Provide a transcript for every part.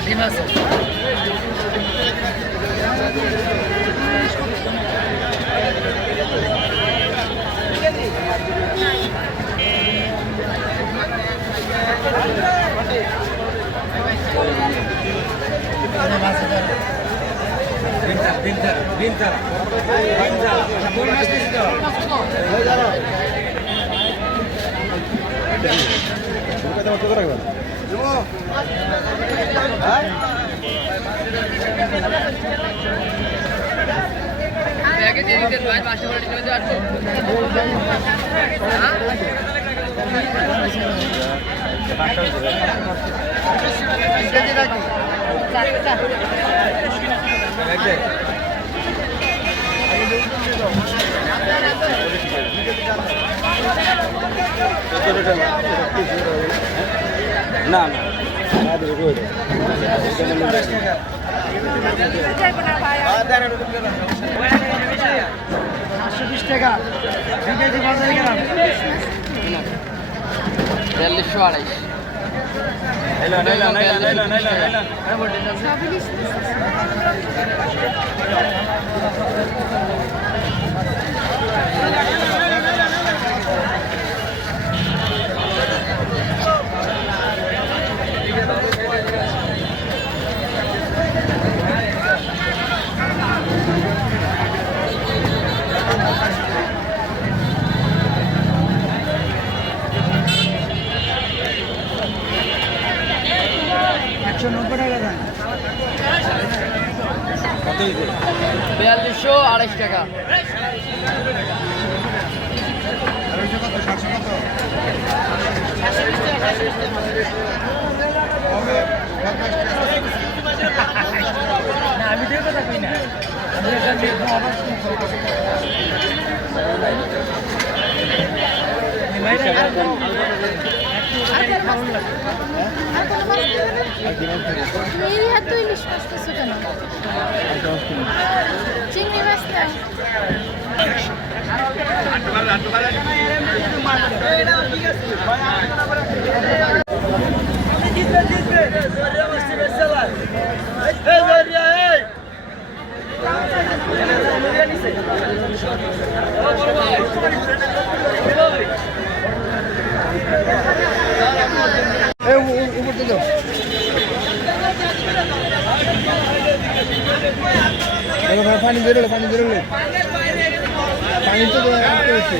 ডিম আছে না টাকা 190 টাকা দেন 4228 টাকা না আমি দেখো থাকি না আমি এখান দেখবো আবার मेरी हाथ तो इलिश माছ কিছু কেন চিংড়ি মাছ নাই পানি বেরোলো পানি তো হচ্ছে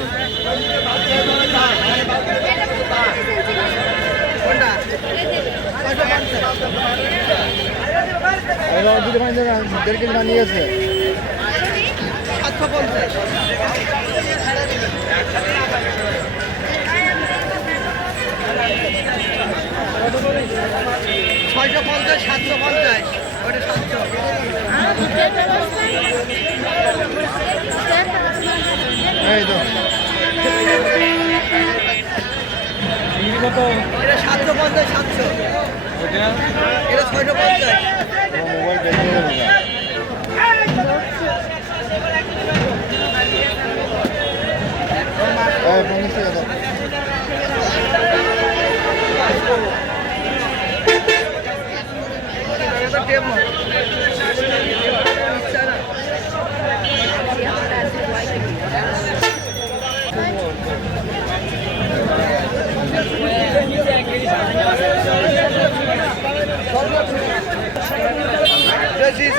দুটো পানি 1.5 কেজি পানি আছে 750 ওটা 700 এই তো কত এটা 750 এটা 650 মোবাইল বেশি হবে এই ফোন দিয়ে দাও Jesse,